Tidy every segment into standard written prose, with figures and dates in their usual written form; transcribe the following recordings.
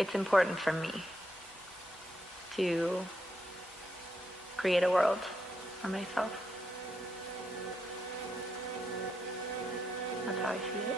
it's important for me to create a world for myself. That's how I see it.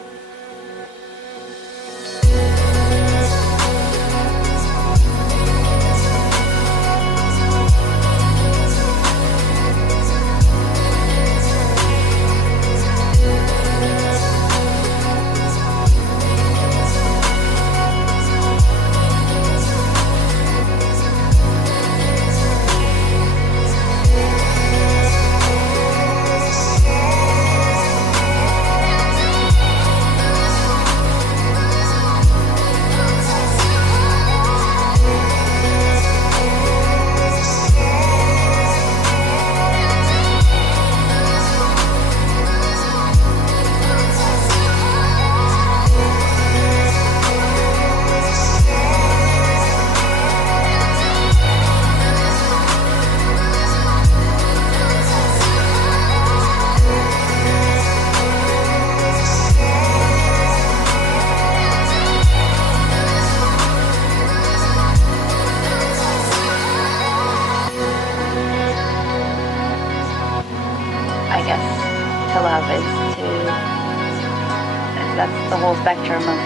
To love is that's the whole spectrum of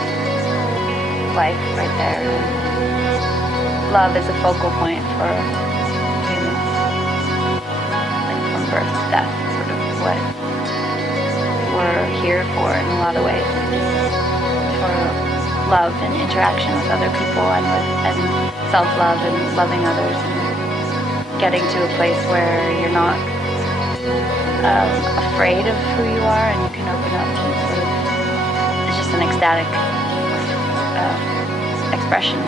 life right there. And love is a focal point for humans, like from birth to death, sort of what we're here for in a lot of ways, for love and interaction with other people and self-love and loving others and getting to a place where you're not afraid of who you are and you can open up and sort of, it's just an ecstatic expression